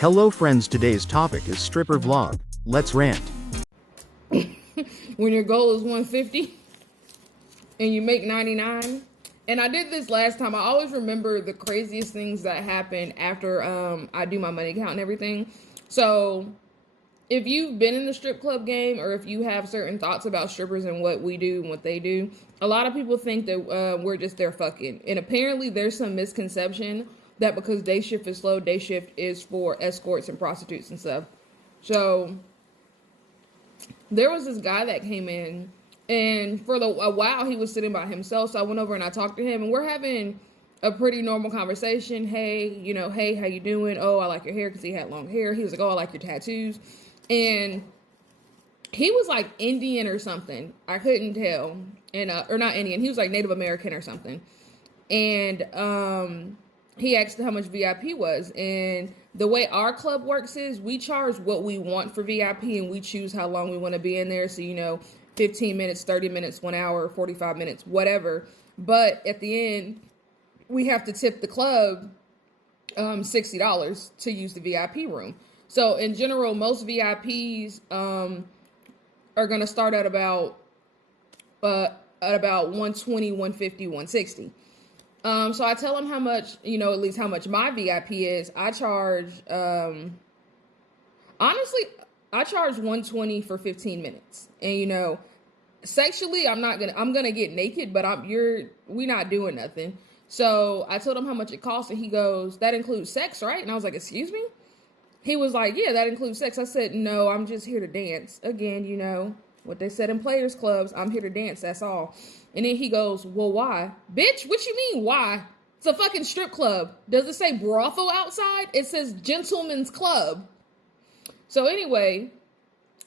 Hello friends, today's topic is stripper vlog. Let's rant. When your goal is 150 and you make 99. And I did this last time. I always remember the craziest things that happen after I do my money count and everything. So if you've been in the strip club game, or if you have certain thoughts about strippers and what we do and what they do, a lot of people think that we're just there fucking. And apparently there's some misconception that because day shift is slow, day shift is for escorts and prostitutes and stuff. So there was this guy that came in, and for a while he was sitting by himself. So I went over and I talked to him, and we're having a pretty normal conversation. Hey, hey, how you doing? Oh, I like your hair, because he had long hair. He was like, oh, I like your tattoos. And he was like Indian or something. I couldn't tell. And or not Indian. He was like Native American or something. And he asked how much VIP was. And the way our club works is we charge what we want for VIP, and we choose how long we want to be in there. So, 15 minutes, 30 minutes, 1 hour, 45 minutes, whatever. But at the end, we have to tip the club $60 to use the VIP room. So in general, most VIPs are going to start at about 120, 150, 160. So I tell them how much, at least how much my VIP is. I charge, honestly, I charge 120 for 15 minutes. And, sexually, I'm going to get naked, but we not doing nothing. So I told him how much it costs, and he goes, that includes sex, right? And I was like, excuse me? He was like, yeah, that includes sex. I said, no, I'm just here to dance. Again, what they said in players clubs, I'm here to dance, that's all. And then he goes, well, why? Bitch, what you mean, why? It's a fucking strip club. Does it say brothel outside? It says gentleman's club. So anyway,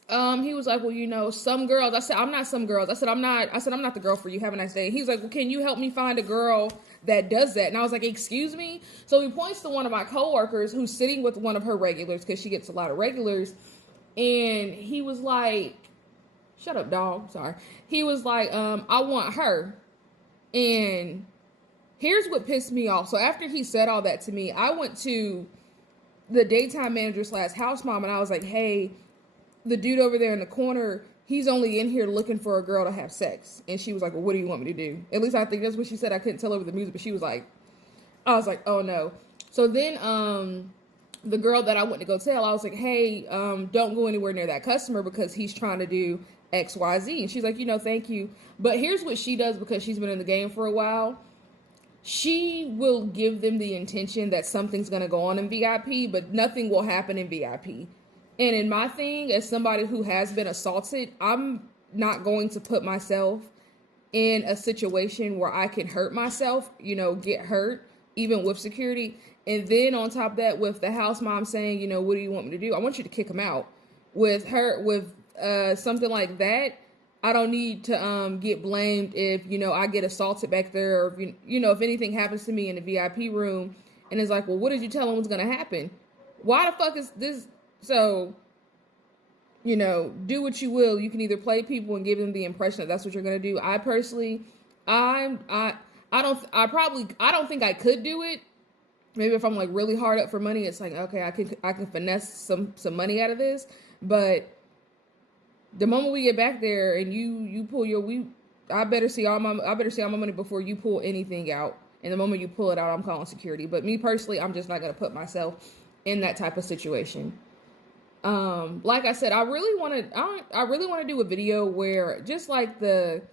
he was like, well, some girls. I said, I'm not some girls. I said, I'm not the girl for you. Have a nice day. He was like, well, can you help me find a girl that does that? And I was like, excuse me? So he points to one of my coworkers who's sitting with one of her regulars, because she gets a lot of regulars. And he was like, shut up, dog. Sorry. He was like, I want her. And here's what pissed me off. So after he said all that to me, I went to the daytime manager / house mom, and I was like, hey, the dude over there in the corner, he's only in here looking for a girl to have sex. And she was like, well, what do you want me to do? At least I think that's what she said. I couldn't tell over the music, but she was like, I was like, oh no. So then the girl that I went to go tell, I was like, hey, don't go anywhere near that customer, because he's trying to do XYZ. And she's like, thank you. But here's what she does, because she's been in the game for a while. She will give them the intention that something's going to go on in VIP, but nothing will happen in VIP. And in my thing, as somebody who has been assaulted, I'm not going to put myself in a situation where I can hurt myself, get hurt, even with security. And then on top of that, with the house mom saying, what do you want me to do? I want you to kick him out. With something like that, I don't need to get blamed if, I get assaulted back there, or, if anything happens to me in the VIP room. And it's like, well, what did you tell him was going to happen? Why the fuck is this? So, do what you will. You can either play people and give them the impression that that's what you're going to do. I personally, I don't think I could do it. Maybe if I'm like really hard up for money, it's like, okay, I can finesse some money out of this. But the moment we get back there and you pull I better see all my money before you pull anything out. And the moment you pull it out, I'm calling security. But me personally, I'm just not going to put myself in that type of situation. Like I said, I really want to do a video where just like the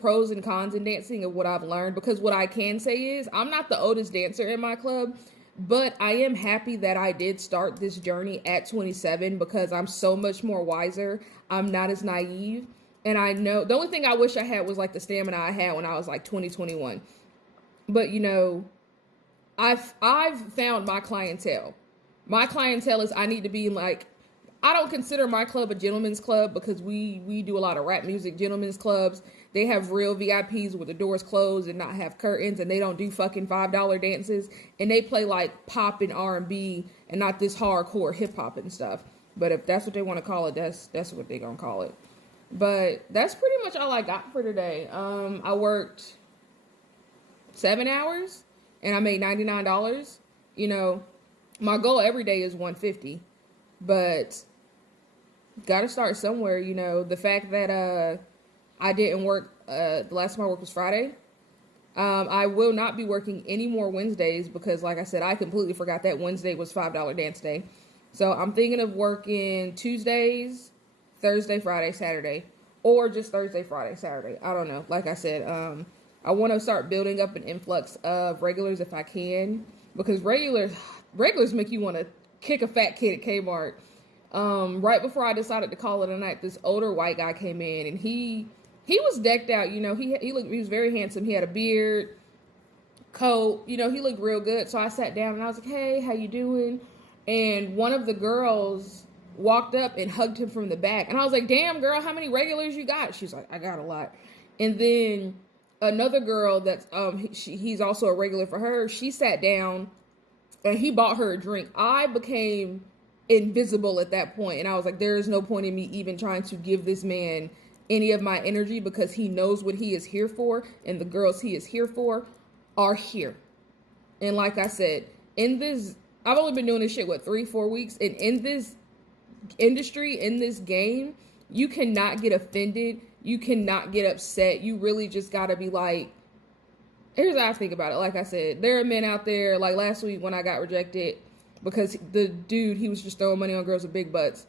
pros and cons in dancing of what I've learned, because what I can say is I'm not the oldest dancer in my club, but I am happy that I did start this journey at 27, because I'm so much more wiser. I'm not as naive. And I know the only thing I wish I had was like the stamina I had when I was like 20, 21. But I've found my clientele. My clientele is, I need to be like, I don't consider my club a gentleman's club, because we do a lot of rap music. Gentlemen's clubs, they have real VIPs with the doors closed and not have curtains, and they don't do fucking $5 dances, and they play like pop and R&B and not this hardcore hip hop and stuff. But if that's what they want to call it, that's what they gonna call it. But that's pretty much all I got for today. I worked 7 hours and I made $99. My goal every day is 150, but gotta start somewhere. You know, the fact that I didn't work, the last time I worked was Friday. I will not be working any more Wednesdays because, like I said, I completely forgot that Wednesday was $5 dance day. So I'm thinking of working Tuesdays, Thursday, Friday, Saturday, or just Thursday, Friday, Saturday. I don't know. Like I said, I want to start building up an influx of regulars if I can, because regulars make you want to kick a fat kid at Kmart. Right before I decided to call it a night, this older white guy came in, and he was decked out. You know, he was very handsome. He had a beard, coat. You know, he looked real good. So I sat down and I was like, "Hey, how you doing?" And one of the girls walked up and hugged him from the back, and I was like, "Damn, girl, how many regulars you got?" She's like, "I got a lot." And then another girl that's he's also a regular for her. She sat down, and he bought her a drink. I became invisible at that point, and I was like, there is no point in me even trying to give this man any of my energy, because he knows what he is here for, and the girls he is here for are here. And like I said, in this, I've only been doing this shit 3-4 weeks, and in this industry, in this game, you cannot get offended, you cannot get upset. You really just gotta be like, here's how I think about it. Like I said, there are men out there, like last week when I got rejected because the dude, he was just throwing money on girls with big butts.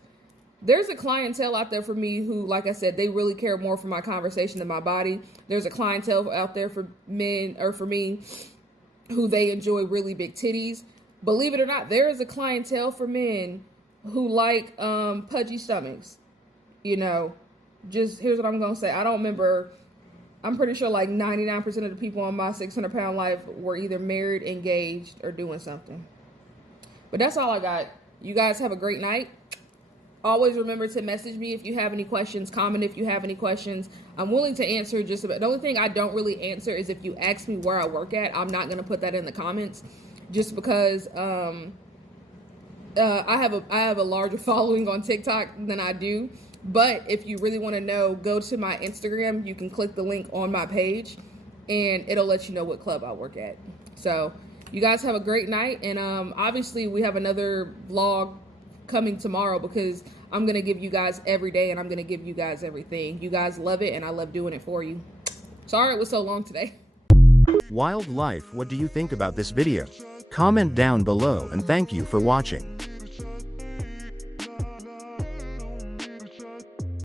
There's a clientele out there for me who, like I said, they really care more for my conversation than my body. There's a clientele out there for men, or for me, who they enjoy really big titties. Believe it or not, there is a clientele for men who like pudgy stomachs. You know, just here's what I'm gonna say. I don't remember. I'm pretty sure like 99% of the people on my 600-pound life were either married, engaged, or doing something. But that's all I got. You guys have a great night. Always remember to message me if you have any questions, comment if you have any questions. I'm willing to answer just about. The only thing I don't really answer is if you ask me where I work at. I'm not going to put that in the comments, just because I have a larger following on TikTok than I do. But if you really want to know, go to my Instagram. You can click the link on my page, and it'll let you know what club I work at. So you guys have a great night, and obviously we have another vlog coming tomorrow, because I'm gonna give you guys every day, and I'm gonna give you guys everything. You guys love it, and I love doing it for you. Sorry it was so long today. Wildlife, what do you think about this video? Comment down below, and thank you for watching.